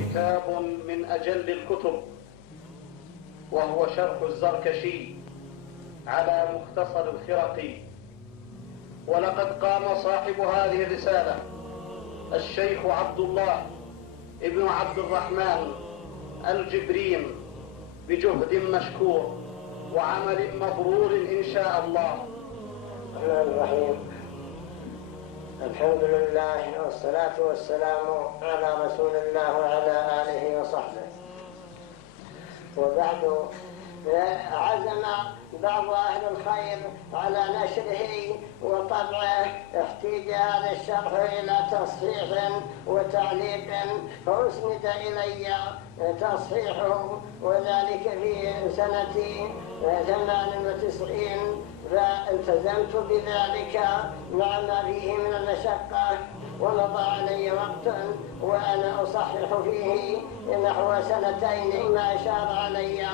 كتاب من أجل الكتب، وهو شرح الزركشي على مختصر الخرقي. ولقد قام صاحب هذه الرسالة الشيخ عبد الله ابن عبد الرحمن الجبرين بجهد مشكور وعمل مبرور إن شاء الله. الرحمن الرحيم. الحمد لله والصلاة والسلام على رسول الله وعلى آله وصحبه. وبعد، عزم بعض أهل الخير على نشره وطبعه. احتاج هذا الشرح إلى تصحيح وتعليق، فأسند إلي تصحيحه، وذلك في سنة 98، فالتزمت بذلك مع ما فيه من المشقة، ومضى علي وقت وأنا أصحح فيه نحو 2 ما أشار علي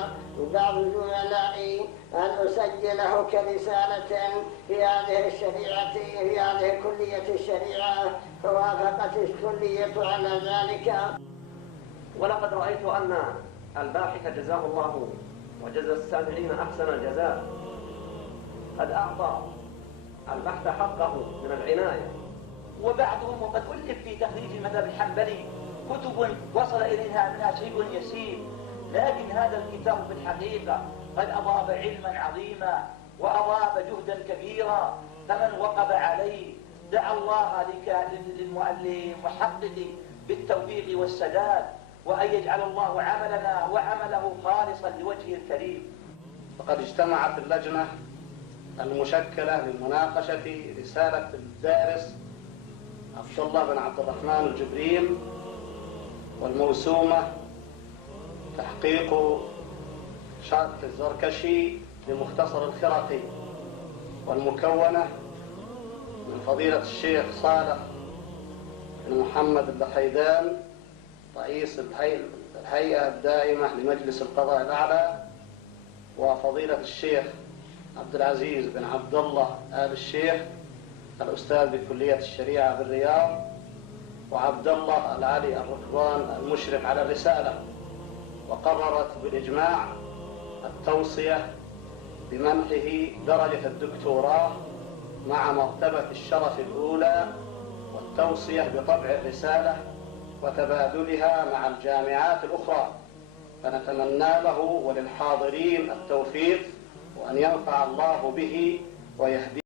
بعض زملائي أن أسجله كرسالة في هذه الشريعة، في هذه كلية الشريعة، فوافقت الكلية على ذلك. ولقد رأيت أن الباحث جزاه الله وجزى السامعين أحسن الجزاء قد أعطى البحث حقه من العناية. وبعضهم وقد ألف في تخريج المذهب الحنبلي كتب وصل إليها منها شيء يسير، لكن هذا الكتاب في الحقيقة قد أضاف علما عظيما وأضاف جهدا كبيرا، فمن وقف عليه دعا الله للمحقق بالتوفيق والسداد، وأن يجعل الله عملنا وعمله خالصا لوجهه الكريم. فقد اجتمعت اللجنة المشكلة لمناقشة رسالة الدارس عبد الله بن عبد الرحمن الجبرين، والموسومة تحقيق شرح الزركشي لمختصر الخرقي، والمكونة من فضيلة الشيخ صالح بن محمد اللحيدان رئيس الهيئة الدائمة لمجلس القضاء الأعلى، وفضيلة الشيخ عبد العزيز بن عبد الله آل الشيخ الأستاذ بكلية الشريعة بالرياض، وعبد الله العلي الركبان المشرف على الرسالة. وقررت بالإجماع التوصية بمنحه درجة الدكتوراه مع مرتبة الشرف الأولى، والتوصية بطبع الرسالة وتبادلها مع الجامعات الأخرى. فنتمنى له وللحاضرين التوفيق، وأن ينفع الله به ويهديه.